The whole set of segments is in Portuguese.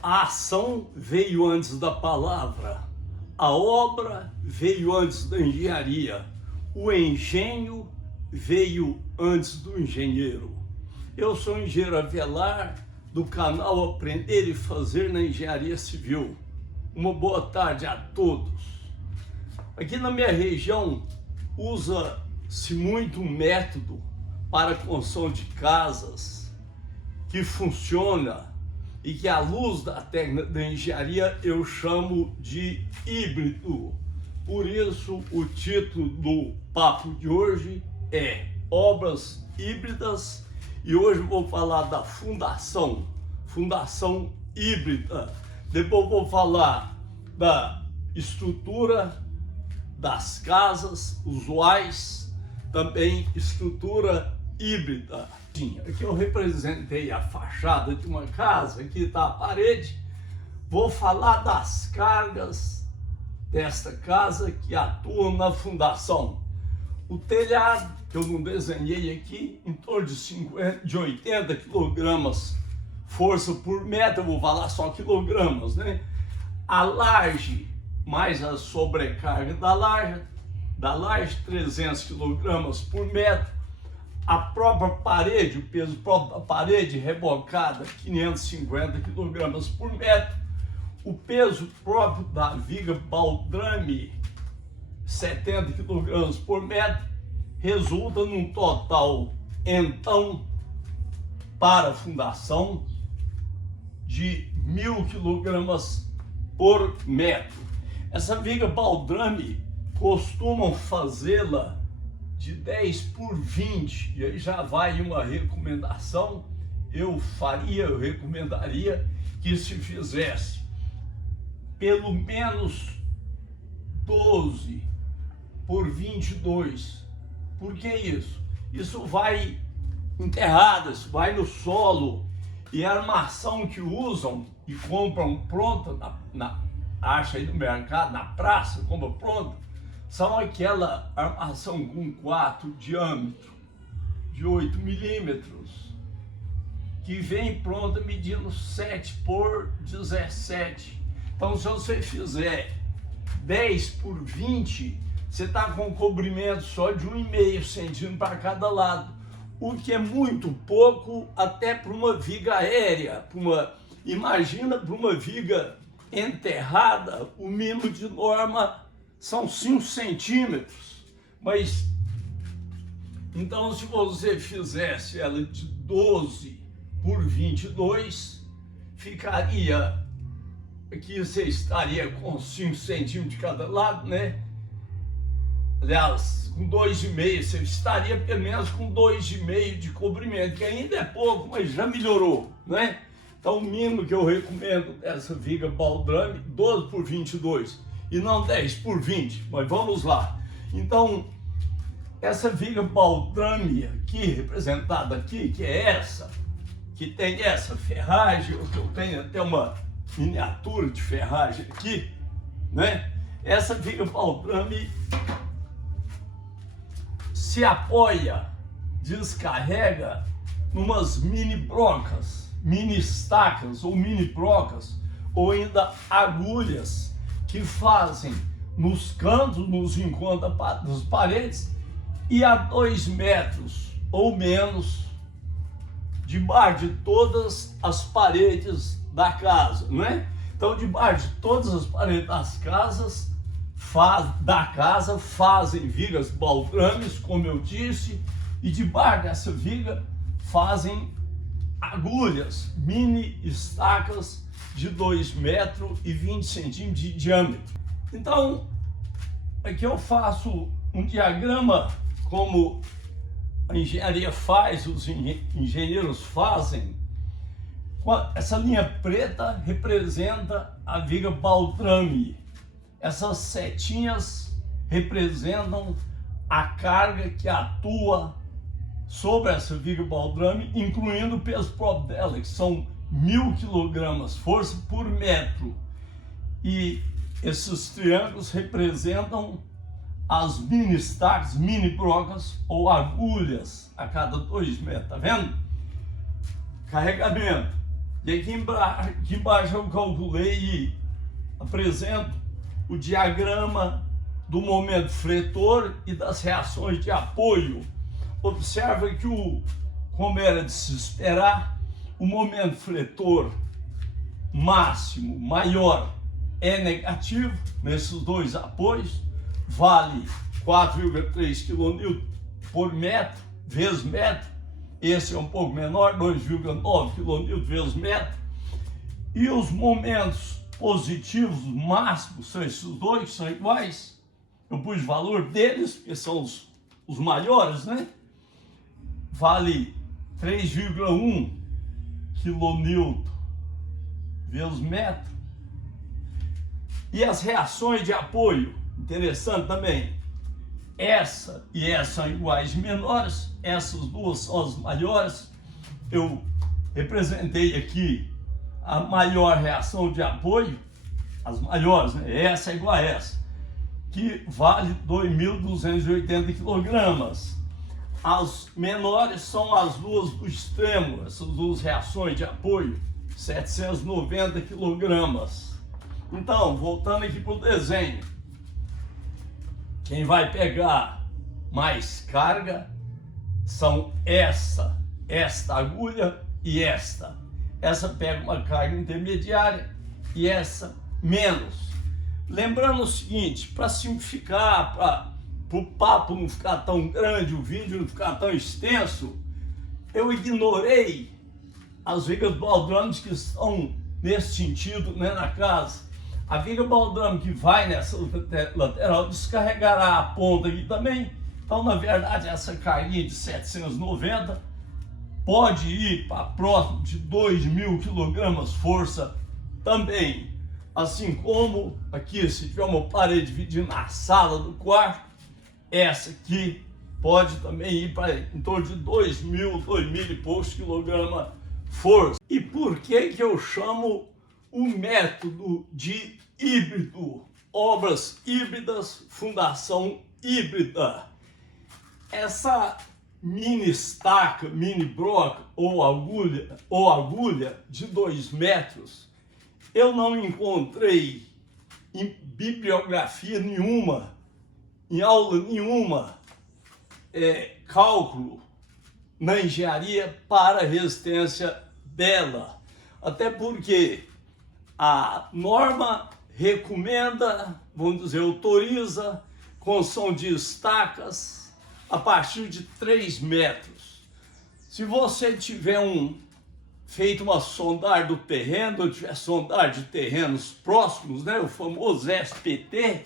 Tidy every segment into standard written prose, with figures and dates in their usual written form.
A ação veio antes da palavra, a obra veio antes da engenharia, o engenho veio antes do engenheiro. Eu sou o engenheiro Avelar, do canal Aprender e Fazer na Engenharia Civil. Uma boa tarde a todos. Aqui na minha região usa-se muito um método para a construção de casas que funciona e que, à luz da técnica da engenharia, eu chamo de híbrido. Por isso, o título do papo de hoje é Obras Híbridas, e hoje eu vou falar da fundação híbrida. Depois vou falar da estrutura das casas usuais, também estrutura híbrida. Aqui eu representei a fachada de uma casa, aqui está a parede. Vou falar das cargas desta casa que atuam na fundação. O telhado, que eu não desenhei aqui, em torno de 80 quilogramas força por metro, eu vou falar só quilogramas, né? A laje, mais a sobrecarga da laje 300 quilogramas por metro. A própria parede, o peso próprio da parede rebocada, 550 kg por metro. O peso próprio da viga baldrame, 70 kg por metro. Resulta num total, então, para a fundação, de 1000 kg por metro. Essa viga baldrame costumam fazê-la de 10 por 20, e aí já vai uma recomendação. Eu recomendaria que se fizesse pelo menos 12 por 22. Por que isso? Isso vai enterrado, isso vai no solo, e a armação que usam e compram pronta, acha aí no mercado, na praça, compra pronta, são aquela armação com 4 diâmetro de 8 milímetros, que vem pronta medindo 7 por 17. Então, se você fizer 10 por 20, você está com um cobrimento só de 1,5 centímetro para cada lado, o que é muito pouco até para uma viga aérea. Imagina para uma viga enterrada, o mínimo de norma são 5 centímetros, mas então se você fizesse ela de 12 por 22, ficaria, aqui você estaria com 5 centímetros de cada lado, né? Aliás, com 2,5, você estaria pelo menos com 2,5 de cobrimento, que ainda é pouco, mas já melhorou, né? Então o mínimo que eu recomendo dessa viga baldrame, 12 por 22, e não 10 por 20, mas vamos lá. Então, essa viga baldrame aqui, representada aqui, que é essa, que tem essa ferragem, eu tenho até uma miniatura de ferragem aqui, né? Essa viga baldrame se apoia, descarrega numas mini brocas, mini estacas ou mini brocas, ou ainda agulhas, que fazem nos cantos, nos encontros das paredes, e a 2 metros ou menos debaixo de todas as paredes da casa, não é? Então, debaixo de todas as paredes das casas, fazem vigas baldrames, como eu disse, e debaixo dessa viga fazem agulhas, mini estacas de 2 metros e 20 centímetros de diâmetro. Então, aqui eu faço um diagrama como a engenharia faz, os engenheiros fazem. Essa linha preta representa a viga baldrame. Essas setinhas representam a carga que atua sobre essa viga baldrame, incluindo o peso próprio dela, que são 1000 kg força por metro. E esses triângulos representam as mini estacas, mini brocas ou agulhas a cada 2 metros, tá vendo? Carregamento. E aqui embaixo eu calculei e apresento o diagrama do momento fletor e das reações de apoio. Observa que, como era de se esperar, o momento fletor máximo, maior, é negativo nesses dois apoios, vale 4,3 kN por metro, vezes metro. Esse é um pouco menor, 2,9 kN vezes metro. E os momentos positivos máximos são esses dois, são iguais. Eu pus o valor deles, porque são os maiores, né? Vale 3,1 kN vezes metro. E as reações de apoio, interessante também, essa e essa são iguais e menores, essas duas são as maiores. Eu representei aqui a maior reação de apoio, as maiores, né? Essa é igual a essa, que vale 2.280 kg. As menores são as duas do extremo, essas duas reações de apoio, 790 kg. Então, voltando aqui para o desenho, quem vai pegar mais carga são esta agulha e esta. Essa pega uma carga intermediária e essa menos. Lembrando o seguinte, para simplificar, para o papo não ficar tão grande, o vídeo não ficar tão extenso, eu ignorei as vigas baldrames que estão nesse sentido, né, na casa. A viga baldrame que vai nessa lateral descarregará a ponta aqui também. Então, na verdade, essa carguinha de 790 pode ir para próximo de 2.000 kg força também. Assim como aqui, se tiver uma parede dividida na sala do quarto, essa aqui pode também ir para em torno de 2.000 e poucos kg força. E por que eu chamo o método de híbrido? Obras híbridas, fundação híbrida. Essa mini estaca, mini broca ou agulha de 2 metros, eu não encontrei em bibliografia nenhuma, em aula nenhuma, cálculo na engenharia para a resistência dela. Até porque a norma recomenda, vamos dizer, autoriza construção de estacas a partir de 3 metros. Se você tiver feito uma sondagem do terreno, ou tiver sondagem de terrenos próximos, né, o famoso SPT,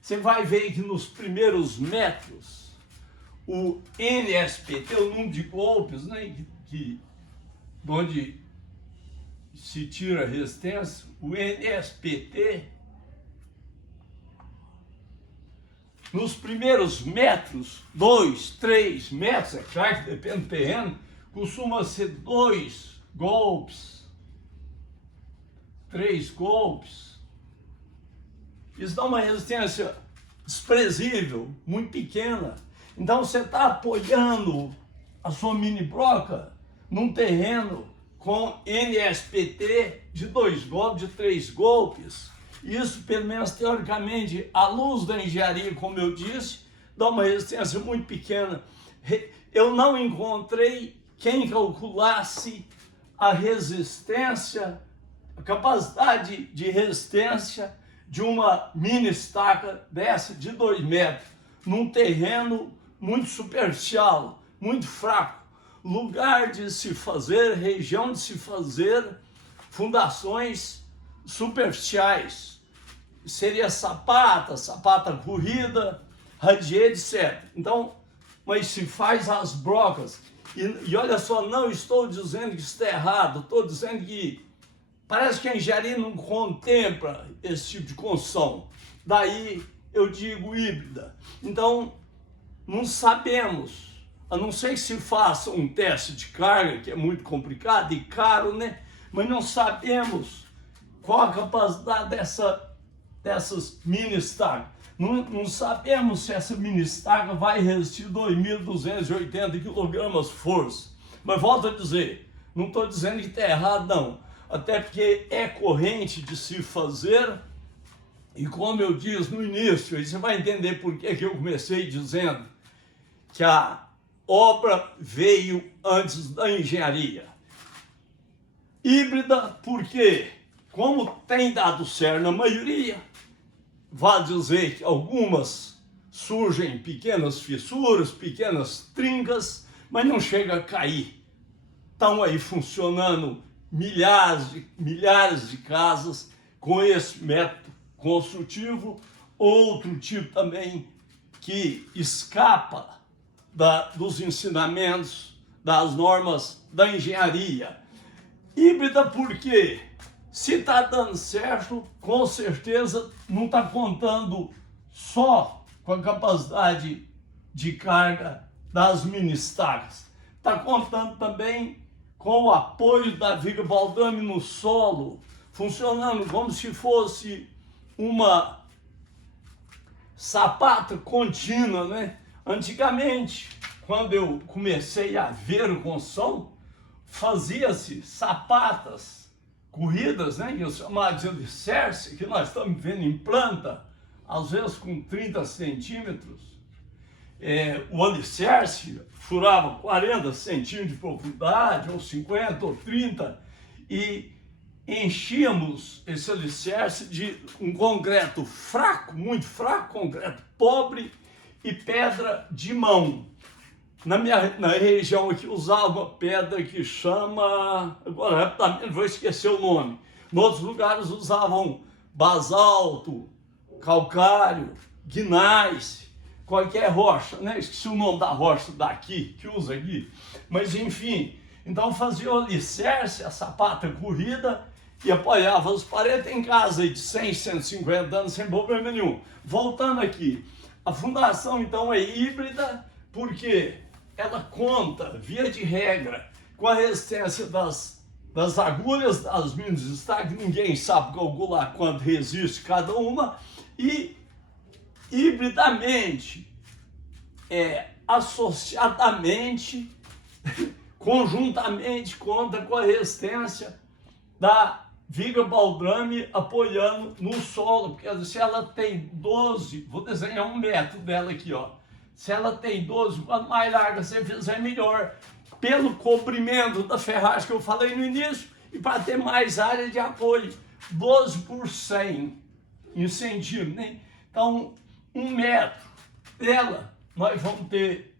você vai ver que nos primeiros metros, o NSPT, o número de golpes, né, onde se tira a resistência, o NSPT, nos primeiros metros, 2, 3 metros, é claro que depende do terreno, costuma ser 2 golpes, 3 golpes. Isso dá uma resistência desprezível, muito pequena. Então você está apoiando a sua mini broca num terreno com NSPT de 2 golpes, de 3 golpes. Isso, pelo menos teoricamente, à luz da engenharia, como eu disse, dá uma resistência muito pequena. Eu não encontrei quem calculasse a resistência, a capacidade de resistência de uma mini estaca dessa de 2 metros, num terreno muito superficial, muito fraco, lugar de se fazer, região de se fazer fundações superficiais. Seria sapata corrida, radier, etc. Então, mas se faz as brocas, e olha só, não estou dizendo que isso está errado, estou dizendo que parece que a engenharia não contempla esse tipo de construção. Daí eu digo híbrida. Então, não sabemos, a não ser que se faça um teste de carga, que é muito complicado e caro, né? Mas não sabemos qual a capacidade dessas mini estacas. Não sabemos se essa mini estaca vai resistir 2.280 kg força. Mas volto a dizer, Não estou dizendo que está errado, não. Até porque é corrente de se fazer. E como eu disse no início, aí você vai entender por que eu comecei dizendo que a obra veio antes da engenharia. Híbrida, porque como tem dado certo na maioria, vale dizer que algumas surgem pequenas fissuras, pequenas trincas, mas não chega a cair. Estão aí funcionando milhares de casas com esse método construtivo. Outro tipo também que escapa dos ensinamentos, das normas da engenharia. Híbrida porque, se está dando certo, com certeza não está contando só com a capacidade de carga das mini-estacas. Está contando também com o apoio da viga baldame no solo, funcionando como se fosse uma sapata contínua, né? Antigamente, quando eu comecei a ver o construção, fazia-se sapatas corridas, né? Eu chamava de alicerce, que nós estamos vendo em planta, às vezes com 30 centímetros. O alicerce furava 40 centímetros de profundidade, ou 50, ou 30, e enchíamos esse alicerce de um concreto fraco, muito fraco, concreto pobre e pedra de mão. Na região aqui usava uma pedra que chama, agora rapidamente vou esquecer o nome. Em outros lugares usavam basalto, calcário, gneiss, qualquer rocha, né? Esqueci o nome da rocha daqui, que usa aqui. Mas enfim, então fazia o alicerce, a sapata corrida, e apoiava as paredes em casa aí de 100, 150 anos sem problema nenhum. Voltando aqui, a fundação então é híbrida porque ela conta, via de regra, com a resistência das agulhas das mini-estacas, ninguém sabe calcular quanto resiste cada uma, e hibridamente, associadamente, conjuntamente conta com a resistência da viga baldrame apoiando no solo, porque se ela tem 12, vou desenhar um metro dela aqui, ó. Se ela tem 12, quanto mais larga você fizer, melhor. Pelo comprimento da ferragem que eu falei no início e para ter mais área de apoio. 12 por 100 em centímetros, né? Então, 1 metro dela, nós vamos ter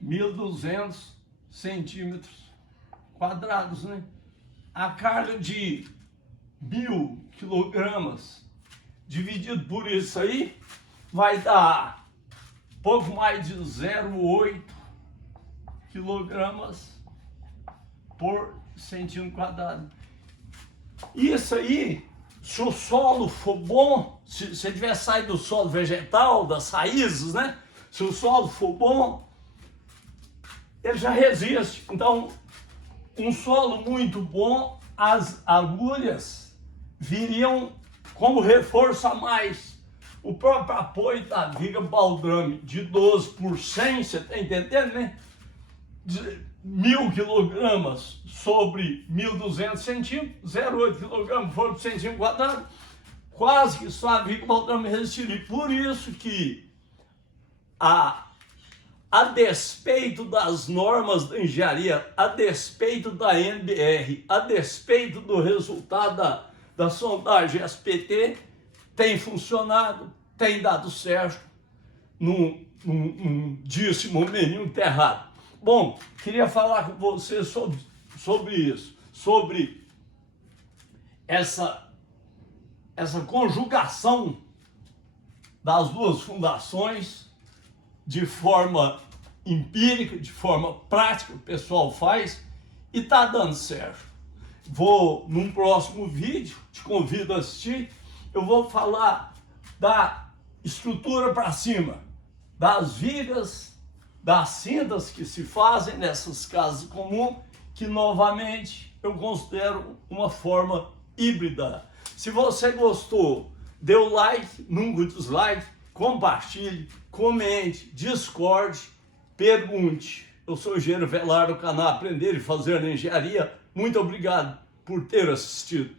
1.200 centímetros quadrados, né? A carga de 1.000 quilogramas dividido por isso aí vai dar pouco mais de 0,8 quilogramas por centímetro quadrado. Isso aí, se o solo for bom, se você tiver saído do solo vegetal, das raízes, né? Se o solo for bom, ele já resiste. Então, um solo muito bom, as agulhas viriam como reforço a mais. O próprio apoio da viga baldrame de 12 por 100, você está entendendo, né? De 1.000 quilogramas sobre 1.200 centímetros, 0,8 quilogramas por centímetro quadrado, quase que só a viga baldrame resistiria. Por isso que a despeito das normas da engenharia, a despeito da NBR, a despeito do resultado da sondagem SPT, tem funcionado, tem dado certo, não disse nenhum errado. Bom, queria falar com você sobre isso, sobre essa conjugação das duas fundações, de forma empírica, de forma prática, o pessoal faz e está dando certo. Num próximo vídeo, te convido a assistir, eu vou falar da estrutura para cima, das vigas, das cintas que se fazem nessas casas comuns, que novamente eu considero uma forma híbrida. Se você gostou, dê o like, nunca o dislike, compartilhe, comente, discorde, pergunte. Eu sou o engenheiro Velar do canal Aprender e Fazer na Engenharia. Muito obrigado por ter assistido.